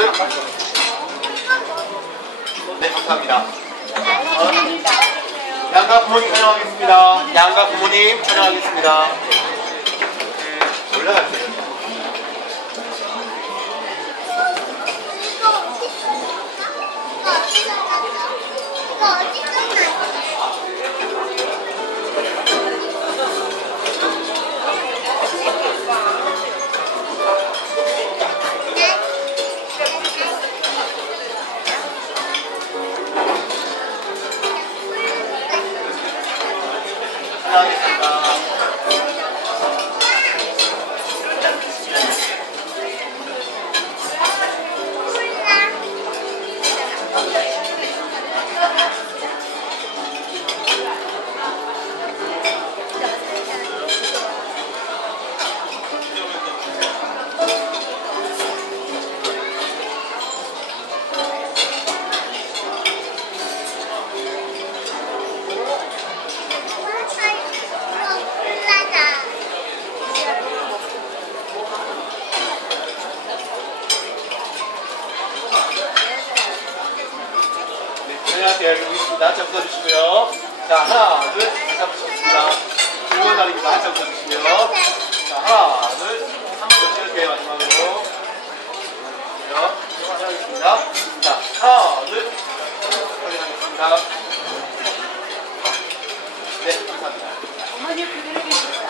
둘. 네, 감사합니다. 양가 부모님 촬영하겠습니다. 양가 부모님 촬영하겠습니다. 네, 올라가세요. love 안녕하세요. 여기 있습니다. 자, 웃어주시고요. 자, 하나, 둘, 다시 한번 쳤습니다. 중간 다리입니다. 자, 웃어주시고요. 자, 하나, 둘, 한번더 치를게요. 마지막으로. 하겠습니다. 자, 하나, 둘, 확인하겠습니다. 네, 감사합니다. 어머니 그대로 계십니다.